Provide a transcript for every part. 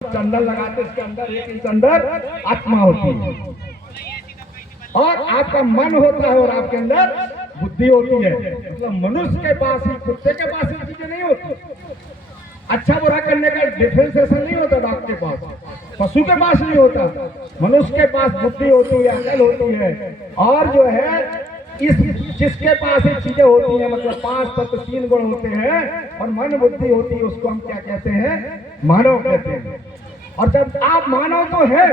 चंदन लगाते इसके अंदर 1 इंच अंदर आत्मा होती है और आपका मन होता है और आपके अंदर बुद्धि होती है। मतलब मनुष्य के पास ही, कुत्ते के पास ही चीजें नहीं होती। अच्छा बुरा करने का डिफरेंशिएशन नहीं होता डॉग के पास, पशु के पास नहीं होता। मनुष्य के पास बुद्धि होती है, अकल होती है और जो है इस जिसके पास ये चीजें होती हैं, मतलब 5 तत्व 3 गुण होते हैं और मन बुद्धि होती है, उसको हम क्या कहते हैं? मानव कहते हैं। और जब आप मानव तो है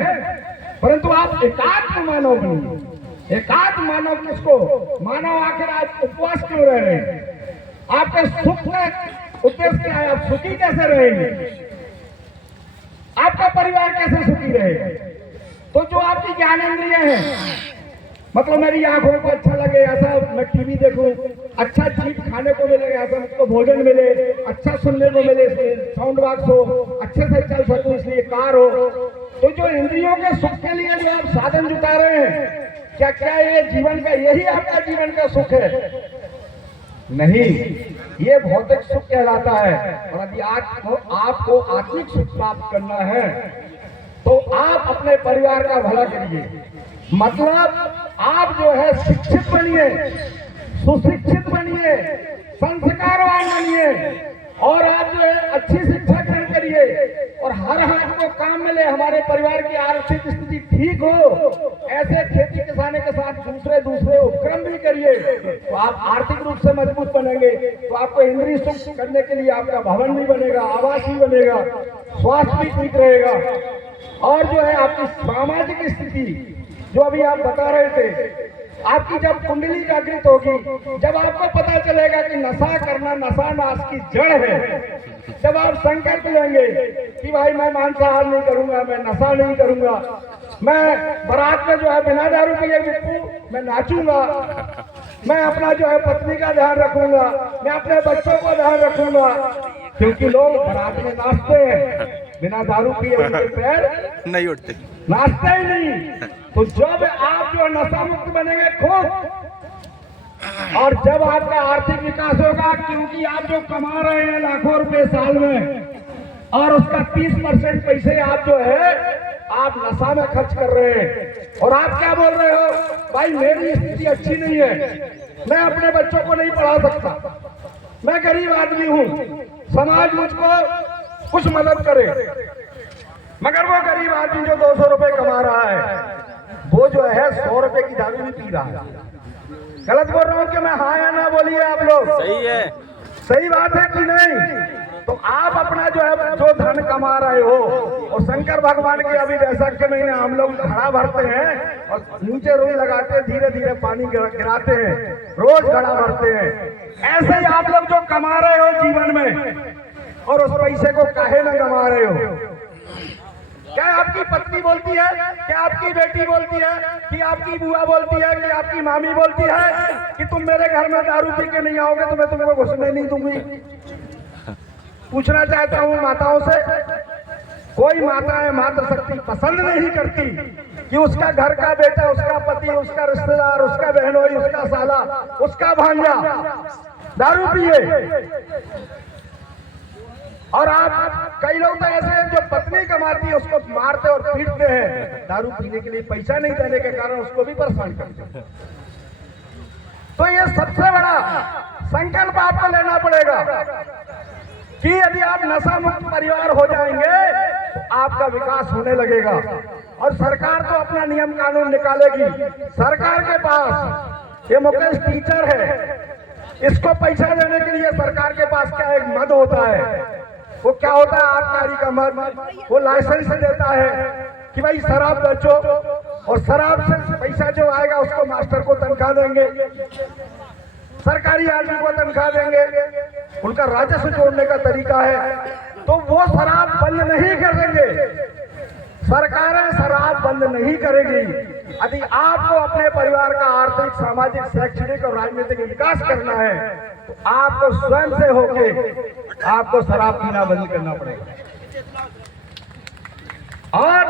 परंतु आप एकात्म मानव नहीं। एकात्म मानव किसको? मानव आखिर आप उपवास क्यों रह रहे हैं? आपके सुख का उद्देश्य क्या है? आप सुखी कैसे रहेंगे? आपका परिवार कैसे सुखी रहेगा? तो जो आपकी ज्ञानेंद्रिय है, मतलब मेरी आंखों को अच्छा लगे ऐसा मैं टीवी देखूं, अच्छा चीज खाने को मिले ऐसा मुझको भोजन मिले, अच्छा सुनने को मिले इसलिए साउंड बॉक्स हो, अच्छे से चल सकूं इसलिए कार हो। तो जो इंद्रियों के सुख के लिए जो आप साधन जुटा रहे हैं, क्या क्या ये जीवन का, यही आपका जीवन का सुख है? नहीं, ये भौतिक सुख कहलाता है। और यदि आपको आत्मिक सुख प्राप्त करना है तो आप अपने परिवार का भला करिए। मतलब आप जो है शिक्षित बनिए, सुशिक्षित बनिए, संस्कारवान बनिए और आप जो है अच्छी शिक्षा ग्रहण करिए और हर हाथ को काम मिले, हमारे परिवार की आर्थिक स्थिति ठीक हो। ऐसे खेती किसानी के साथ दूसरे उपक्रम भी करिए तो आप आर्थिक रूप से मजबूत बनेंगे। तो आपको इंद्रिय सुख करने के लिए आपका भवन भी बनेगा, आवास भी बनेगा, स्वास्थ्य भी ठीक रहेगा और जो है आपकी सामाजिक स्थिति जो अभी आप बता रहे थे, आपकी जब कुंडली जागृत होगी, जब आपको पता चलेगा कि नशा करना नशा नाश की जड़ है, जब आप संकल्प लेंगे कि भाई मैं मांसाहार नहीं करूंगा, मैं नशा नहीं करूंगा, मैं बारात में जो है बिना दारू पिए मैं नाचूंगा, मैं अपना जो है पत्नी का ध्यान रखूंगा, मैं अपने बच्चों को ध्यान रखूंगा, क्योंकि लोग बारात में नाचते हैं बिना दारू पिए, उनके पैर नहीं उठते, नाचते ही नहीं। तो जब आप जो नशा मुक्त बनेंगे खुद और जब आपका आर्थिक विकास होगा, क्योंकि आप जो कमा रहे हैं लाखों रुपए साल में और उसका 30% पैसे आप जो है आप नशा में खर्च कर रहे हैं और आप क्या बोल रहे हो? भाई मेरी स्थिति अच्छी नहीं है, मैं अपने बच्चों को नहीं पढ़ा सकता, मैं गरीब आदमी हूँ, समाज मुझको कुछ मदद करे। मगर वो गरीब आदमी जो 200 रुपए कमा रहा है वो जो है 100 रुपए की दारू भी पी रहा है। गलत बोल रहा हूँ कि मैं? हाँ या ना बोलिए आप लोग। सही है, सही बात है कि नहीं? तो आप अपना जो है जो धन कमा रहे हो, और शंकर भगवान के अभी वैशाख के महीने हम लोग घड़ा भरते हैं और नीचे रुई लगाते हैं, धीरे धीरे पानी गिराते हैं, रोज घड़ा भरते हैं। ऐसे ही आप लोग जो कमा रहे हो जीवन में और उस पैसे को काहे न कमा रहे हो? क्या आपकी पत्नी बोलती है, क्या आपकी बेटी बोलती है, कि आपकी बुआ बोलती है, कि आपकी मामी बोलती है कि तुम मेरे घर में दारू पी के नहीं आओगे तो मैं तुमको घुसने नहीं दूंगी? पूछना चाहता हूँ माताओं से, कोई माता है मातृशक्ति पसंद नहीं करती कि उसका घर का बेटा, उसका पति, उसका रिश्तेदार, उसका बहनोई, उसका साला, उसका भांजा दारू पिए। और आप कई लोग तो ऐसे हैं जो पत्नी कमाती है उसको मारते और पीटते हैं दारू पीने के लिए, पैसा नहीं देने के कारण उसको भी परेशान करते हैं। तो ये सबसे बड़ा संकल्प आपको लेना पड़ेगा कि यदि आप नशा मुक्त परिवार हो जाएंगे तो आपका विकास होने लगेगा। और सरकार तो अपना नियम कानून निकालेगी। सरकार के पास ये मुकेश टीचर है, इसको पैसा देने के लिए सरकार के पास क्या एक मद होता है, वो क्या होता है? आबकारी का मद। वो लाइसेंस देता है कि भाई शराब बेचो और शराब से पैसा जो आएगा उसको मास्टर को तनख्वाह देंगे, सरकारी आदमी को तनख्वाह देंगे, उनका राजस्व जोड़ने का तरीका है। तो वो शराब बंद नहीं करेंगे, सरकारें शराब बंद नहीं करेगी। यदि आपको अपने परिवार का आर्थिक, सामाजिक, शैक्षणिक और राजनीतिक विकास करना है तो आपको स्वयं से होके आपको शराब पीना बंद करना पड़ेगा। और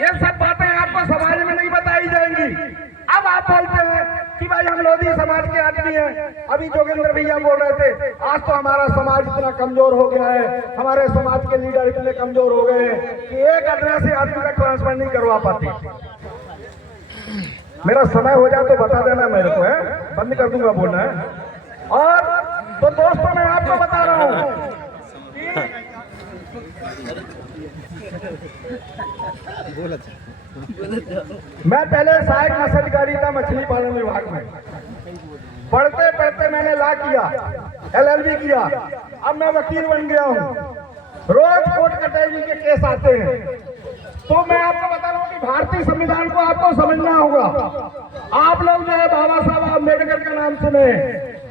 ये सब बातें आपको समाज में नहीं बताई जाएंगी। अब आप बोलते हैं कि भाई हम लोधी समाज के आदमी हैं। अभी जोगेंद्र भैया बोल रहे थे आज तो हमारा समाज इतना कमजोर हो गया है, हमारे समाज के लीडर इतने कमजोर हो गए हैं कि एक आदिवासी आदमी का ट्रांसफर नहीं करवा पाते। मेरा समय हो जाए तो बता देना मेरे को, है बंद कर दूंगा बोलना है। और तो दोस्तों मैं आपको बता रहा हूं मैं पहले सहायक मत्स्य अधिकारी था मछली पालन विभाग में। पढ़ते पढ़ते मैंने लॉ किया, LLB किया, अब मैं वकील बन गया हूँ। रोज कोर्ट कचहरी के केस आते हैं। तो मैं आपको बता रहा हूँ कि भारतीय संविधान को आपको समझना होगा। आप लोग जो है बाबा साहब अम्बेडकर का नाम सुने,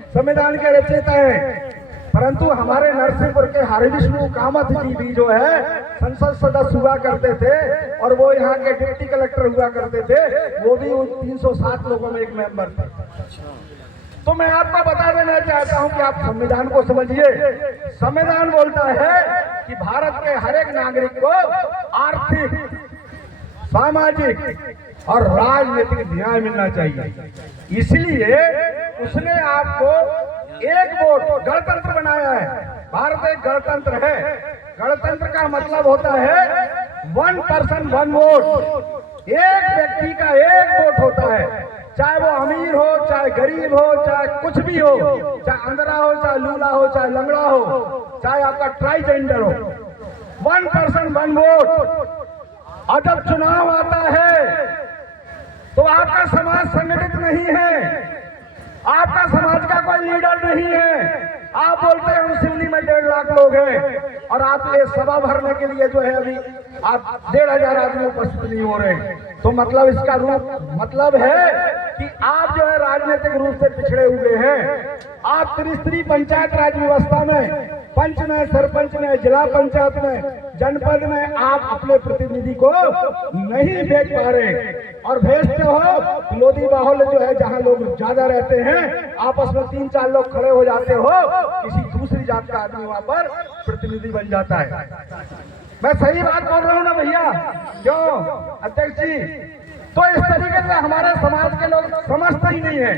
संविधान के रचयिता हैं, परंतु हमारे नरसिंहपुर के हरिविष्णु कामत जी भी जो है संसद सदस्य हुआ करते थे और वो यहाँ के डिप्टी कलेक्टर हुआ करते थे, वो भी उन 307 लोगों में एक मेंबर थे। तो मैं आपको बता देना चाहता हूं कि आप संविधान को समझिए। संविधान बोलता है कि भारत के हर एक नागरिक को आर्थिक, सामाजिक और राजनीतिक न्याय मिलना चाहिए। इसलिए उसने आपको एक वोट गणतंत्र बनाया है। भारत एक गणतंत्र है। गणतंत्र का मतलब होता है 1 पर्सन 1 वोट। एक व्यक्ति का एक वोट होता है, चाहे वो अमीर हो, चाहे गरीब हो, चाहे कुछ भी हो, चाहे अंधरा हो, चाहे लूला हो, चाहे लंगड़ा हो, चाहे आपका ट्रांसजेंडर हो। 1 पर्सन 1 वोट। और जब चुनाव आता है तो आपका समाज संगठित नहीं है, आपका समाज का कोई लीडर नहीं है। आप बोलते हैं हम सिवनी में 1.5 लाख लोग हैं और आप ये सभा भरने के लिए जो है अभी आप 1,500 आदमी उपस्थित नहीं हो रहे। तो मतलब इसका रूप मतलब है कि आप जो है राजनीतिक रूप से पिछड़े हुए हैं। आप त्रिस्तरीय पंचायत राज व्यवस्था में पंच में, सरपंच में, जिला पंचायत में, जनपद में आप अपने प्रतिनिधि को नहीं भेज पा रहे और भेजते हो लोधी बाहुल्य जो है जहां लोग ज्यादा रहते हैं, आपस में 3-4 लोग खड़े हो जाते हो, किसी दूसरी जात का आदमी वहां पर प्रतिनिधि बन जाता है। मैं सही बात बोल रहा हूँ ना भैया? क्यों अध्यक्ष जी? तो इस तरीके से हमारे समाज के लोग समझते ही नहीं है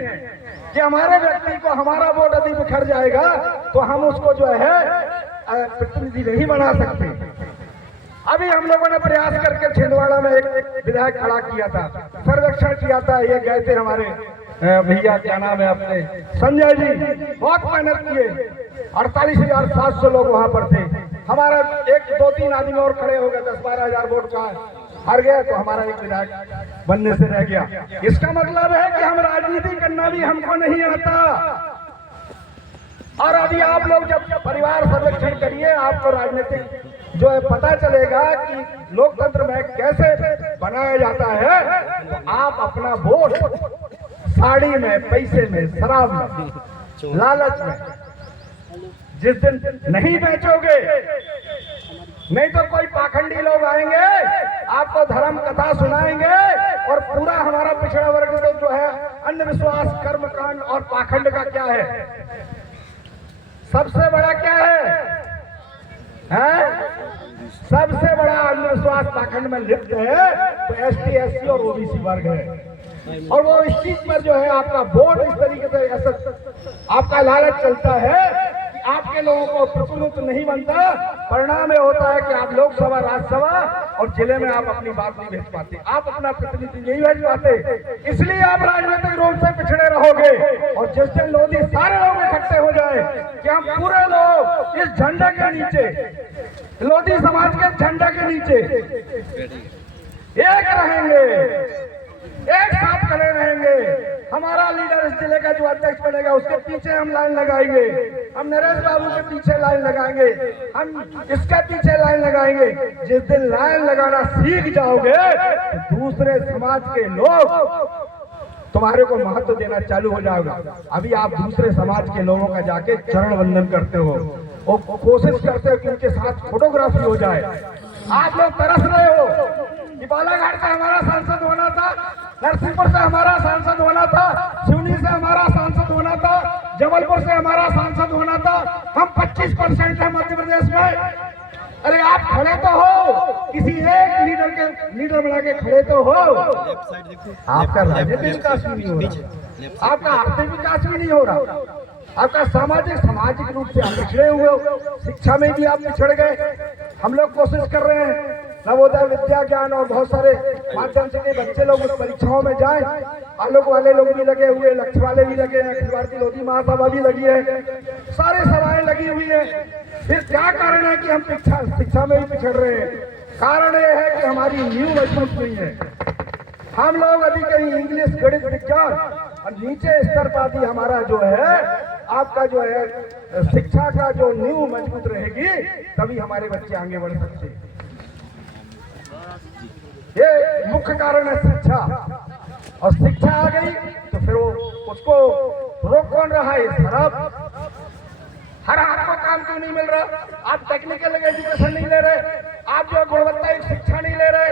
कि हमारे व्यक्ति को हमारा वोट यदि बिखर जाएगा तो हम उसको जो है प्रतिनिधि नहीं बना सकते। अभी हम लोगों ने प्रयास करके छिंदवाड़ा में एक विधायक खड़ा किया था, सर्वेक्षण किया था। ये गए थे हमारे भैया, क्या नाम है अपने, संजय जी, बहुत मेहनत किए। 48,700 लोग वहां पर थे। हमारा 1-2-3 आदमी और खड़े हो गए, 10-12 हजार वोट का हार गया, तो हमारा एक विधायक बनने से रह गया। इसका मतलब है कि हम राजनीति करना भी हमको नहीं आता। और अभी आप लोग जब परिवार सर्वेक्षण करिए, आपको राजनीतिक जो है पता चलेगा कि लोकतंत्र में कैसे बनाया जाता है। तो आप अपना वोट साड़ी में, पैसे में, शराब में, लालच में जिस दिन नहीं बेचोगे, नहीं तो कोई पाखंडी लोग आएंगे, आपको धर्म कथा सुनाएंगे और पूरा हमारा पिछड़ा वर्ग जो है अंधविश्वास, कर्मकांड और पाखंड का क्या है, सबसे बड़ा क्या है? सबसे बड़ा अंधविश्वास पाखंड में लिप्त है तो ST, SC और OBC वर्ग है। और वो इस चीज पर जो है आपका वोट इस तरीके से ऐसा आपका लालच चलता है कि आपके लोगों को प्रतिनिधित्व नहीं बनता। परिणाम ये होता है कि आप लोकसभा, राज्यसभा और जिले में आप अपनी बात नहीं भेज पाते, आप अपना प्रतिनिधि नहीं भेज पाते। इसलिए आप राजनीतिक रूप से पिछड़े रहोगे। और जिस दिन लोधी सारे लोग इकट्ठे हो जाए कि हम पूरे लोग इस झंडे के नीचे, लोधी समाज के झंडे के नीचे एक रहेंगे, एक साथ खड़े रहेंगे। हमारा लीडर इस जिले का जो अध्यक्ष बनेगा उसके पीछे हम लाइन लगाएंगे, हम नरेश बाबू के पीछे लाइन लगाएंगे, हम इसके पीछे लाइन लगाएंगे। जिस दिन लाइन लगाना सीख जाओगे तो दूसरे समाज के लोग तुम्हारे को महत्व देना चालू हो जाएगा। अभी आप दूसरे समाज के लोगों का जाके चरण वंदन करते हो और कोशिश करते हो कि उनके साथ फोटोग्राफी हो जाए। आप लोग तरस रहे हो कि बालाघाट से हमारा सांसद होना था, नरसिंहपुर से हमारा सांसद होना था, सिवनी से हमारा सांसद होना था, जबलपुर से हमारा सांसद होना था। हम 25% है मध्य प्रदेश में, अरे आप खड़े तो हो, किसी एक लीडर बना के खड़े तो हो। आपका राजनीतिक विकास भी नहीं हो रहा, आपका आर्थिक विकास भी नहीं हो रहा, आपका सामाजिक रूप से आप पिछड़े हुए हो, शिक्षा में भी आप पिछड़ गए। हम लोग कोशिश कर रहे हैं नवोदय विद्या ज्ञान और बहुत सारे माध्यम से कि बच्चे लोग उस परीक्षाओं में जाएं। आलोक वाले लोग भी लगे हुए, लक्ष्य वाले भी लगे हैं, अखिल भारतीय लोधी महासभा भी लगी है, सारे सभाएं लगी हुई है। फिर क्या कारण है कि हम शिक्षा में ही पिछड़ रहे हैं? कारण यह है कि हमारी नींव मजबूत नहीं है। हम लोग अभी कहीं इंग्लिश, गणित, विज्ञान और नीचे स्तर पर भी हमारा जो है आपका जो है शिक्षा का जो नींव मजबूत रहेगी तभी हमारे बच्चे आगे बढ़ सकते हैं। ये मुख्य कारण है शिक्षा, और शिक्षा आ गई तो फिर उसको रोक कौन रहा है? हर हाथ को काम क्यों नहीं मिल रहा? आप टेक्निकल एजुकेशन नहीं ले रहे, आप जो गुणवत्ता शिक्षा नहीं ले रहे,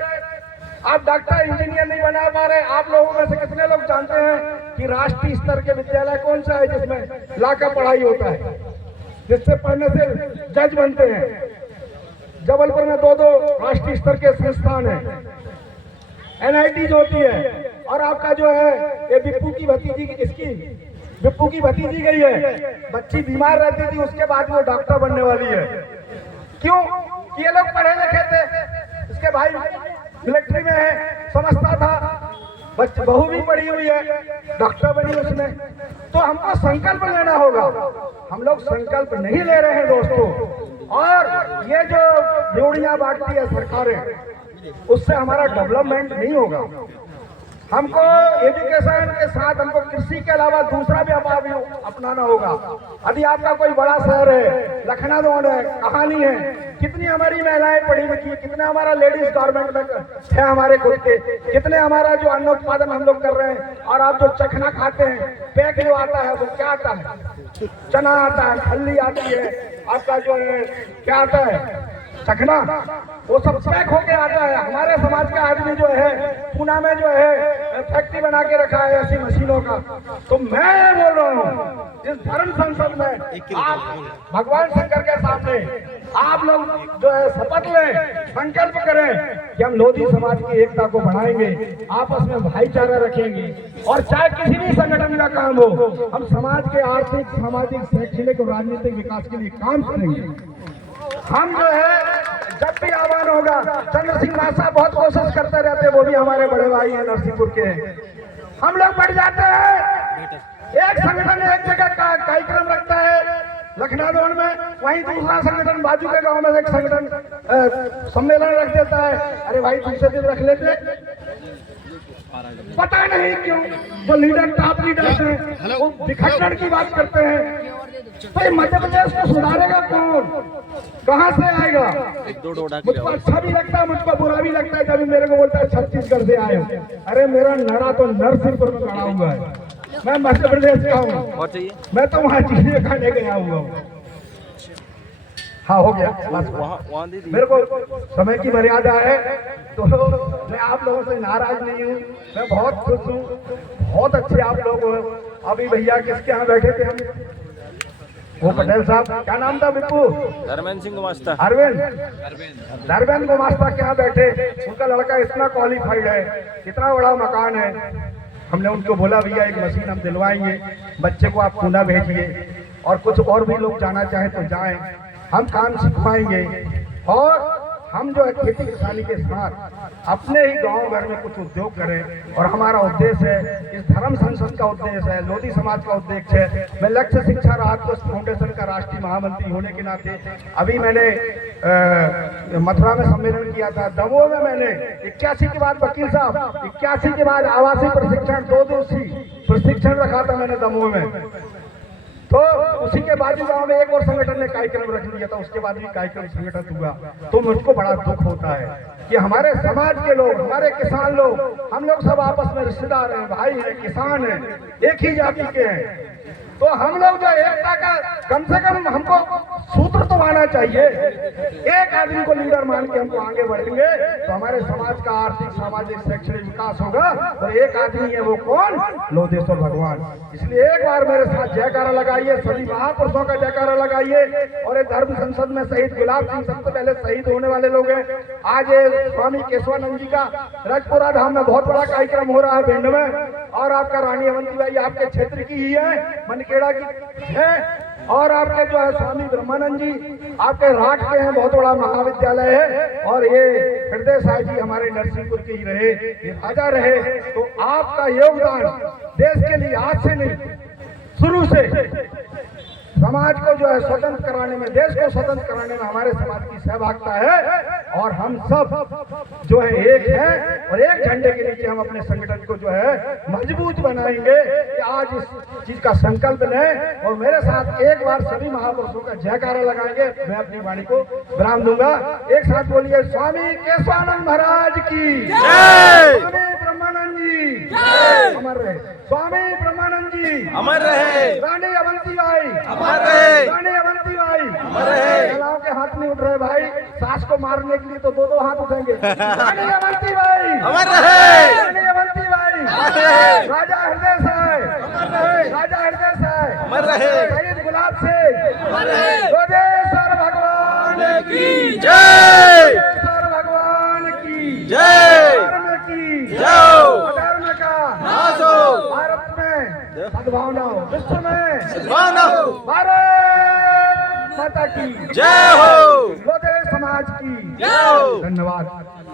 आप डॉक्टर इंजीनियर नहीं बना पा रहे। आप लोगों में से कितने लोग जानते हैं कि राष्ट्रीय स्तर के विद्यालय कौन सा है जिसमें ला का पढ़ाई होता है, जिससे पढ़ने से जज बनते हैं? जबलपुर में 2 राष्ट्रीय स्तर के संस्थान है, NIT जो होती है। और आपका जो है ये बिप्पू की भतीजी, किसकी बिप्पू की भतीजी गई है, बच्ची बीमार रहती थी, उसके बाद वो डॉक्टर बनने वाली है। क्यों? ये लोग पढ़े लिखे थे, इसके भाई मिलिट्री में है, समझता था, बहू भी पढ़ी हुई है, डॉक्टर बनी उसने। तो हमको संकल्प लेना होगा, हम लोग संकल्प नहीं ले रहे हैं दोस्तों। और ये जो जोड़ियां बांटती है सरकारें, उससे हमारा डेवलपमेंट नहीं होगा। हमको एजुकेशन के साथ हमको कृषि के अलावा दूसरा भी अपनाना होगा। यदि आपका कोई बड़ा शहर है, लखनऊ है, कहानी है, कितनी हमारी महिलाएं पढ़ी लिखी, कितने हमारा लेडीज गारमेंट में है हमारे खुद के, कितने हमारा जो अन्न उत्पादन हम लोग कर रहे हैं। और आप जो चखना खाते हैं, पैक जो आता है वो क्या आता है? चना आता है, फल्ली आती है, आपका जो है क्या आता है चखना, वो सब पैक होके आता है। हमारे समाज का आदमी जो है पूना में जो है फैक्ट्री बना के रखा है ऐसी मशीनों का। तो मैं बोल रहा हूँ इस धर्म संसद में आप भगवान शंकर के सामने आप लोग जो है शपथ लें, संकल्प करें कि हम लोधी समाज की एकता को बढ़ाएंगे, आपस में भाईचारा रखेंगे, और चाहे किसी भी संगठन का काम हो, हम समाज के आर्थिक, सामाजिक, शैक्षणिक और राजनीतिक विकास के लिए काम करेंगे। हम जो है जब भी आह्वान होगा, चंद्र सिंह मासा बहुत कोशिश करते रहते, वो भी हमारे बड़े भाई हैं नरसिंहपुर के, हम लोग बढ़ जाते हैं। एक संगठन एक जगह का कार्यक्रम रखता है लखनऊ में, वहीं दूसरा संगठन बाजू के गांव में एक संगठन सम्मेलन रख देता है। अरे भाई दूसरे दिन रख लेते, पता नहीं क्यों वो लीडर, टॉप लीडर्स हैं, वो विखंडन की बात करते हैं। तो मध्य प्रदेश को सुधारेगा कौन? कहाँ से आएगा? मुझको अच्छा भी लगता है, मुझको बुरा भी लगता है जब मेरे को बोलता है छत्तीसगढ़ से आए हो। अरे मेरा नरा तो नरसिंहपुर में खड़ा हुआ है, मैं मध्य प्रदेश का हूँ, मैं तो वहाँ चीजें खाने गया हुआ हूँ। हाँ हो गया, मेरे को समय की मर्यादा है, तो मैं आप लोगों से नाराज नहीं हूँ, मैं बहुत खुश हूँ, बहुत अच्छे आप लोग हो। अभी भैया किसके यहाँ बैठे थे हम? वो पटेल साहब, क्या नाम था बिप्पू? धर्मेंद्र सिंह गुमास्ता। धर्मेंद्र गुमास्ता के यहाँ बैठे, उनका लड़का इतना क्वालिफाइड है, इतना बड़ा मकान है। हमने उनको बोला भैया एक मशीन हम दिलवाएंगे, बच्चे को आप पूना भेजिए, और कुछ और भी लोग जाना चाहे तो जाएं, हम काम सिखवाएंगे। और हम जो है खेती किसानी के साथ अपने ही गांव घर में कुछ उद्योग करें, और हमारा उद्देश्य है, इस धर्म संसद का उद्देश्य है, लोधी समाज का उद्देश्य है। मैं लक्ष्य शिक्षा राहत कोष फाउंडेशन का राष्ट्रीय महामंत्री होने के नाते अभी मैंने मथुरा में सम्मेलन किया था, दमोह में मैंने 81 के बाद वकील साहब 81 के बाद आवासीय प्रशिक्षण 2 दिवसीय प्रशिक्षण रखा था मैंने दमोह में। तो उसी के बाद गांव में एक और संगठन ने कार्यक्रम रख लिया था, उसके बाद भी कार्यक्रम संगठन हुआ। तो मुझको बड़ा दुख होता है कि हमारे समाज के लोग, हमारे किसान लोग, हम लोग सब आपस में रिश्तेदार हैं, भाई हैं, किसान हैं, एक ही जाति के हैं, तो हम लोग जो एकता का कम से कम हमको सूत्र तो आना चाहिए। एक आदमी को लीडर मान के हमको आगे बढ़ेंगे तो हमारे समाज का आर्थिक सामाजिक शैक्षणिक विकास होगा। तो एक आदमी है, वो कौन? लोधेश्वर भगवान। इसलिए एक बार मेरे साथ जयकारा लगाइए, सभी महापुरुषों का जयकारा लगाइए। और ये धर्म संसद में शहीद गुलाब सिंह सबसे पहले शहीद होने वाले लोग हैं। आज ये स्वामी केशवानंद जी का राजपुरा धाम में बहुत बड़ा कार्यक्रम हो रहा है भिंड में। और आपका रानी अवंतीबाई आपके क्षेत्र की ही है, मनखेड़ा की है। और आपके जो है स्वामी ब्रह्मानंद जी आपके राठ के हैं, बहुत बड़ा महाविद्यालय है। और ये हृदय साई जी हमारे नरसिंहपुर के ही रहे, ये राजा रहे। तो आपका योगदान देश के लिए आज से नहीं, शुरू से समाज को जो है स्वतंत्र कराने में, देश को स्वतंत्र कराने में हमारे समाज की सहभागिता है। और हम सब जो है एक हैं और एक झंडे के नीचे हम अपने संगठन को जो है मजबूत बनाएंगे। कि आज इस चीज का संकल्प लें और मेरे साथ एक बार सभी महापुरुषों का जयकारा लगाएंगे। मैं अपनी वाणी को विराम दूंगा। एक साथ बोलिए, स्वामी केशवानंद महाराज की जय, स्वामी ब्रह्मानंद जी अमर रहे, स्वामी ब्रह्मानंद जी अमर रहे, रानी अवंतीबाई अमर रहे, रानी अवंतीबाई अमर रहे। महिलाओं के हाथ नहीं उठ रहे भाई, सास को मारने के लिए तो दो हाथ उठेंगे। रानी अवंतीबाई अमर रहे, रानी अवंतीबाई अमर रहे, राजा हृदय साई अमर रहे, राजा हृदय साई अमर रहे, शहीद गुलाब सिंह अमर रहे, लोधेश्वर भगवान की जय, लोधेश्वर भगवान की जय, धर्म की जय, अधर्म का नाश हो, भारत में सद्भावना हो, विश्व में सद्भावना हो, भारत माता की जय हो, लोधे समाज की जय हो। धन्यवाद।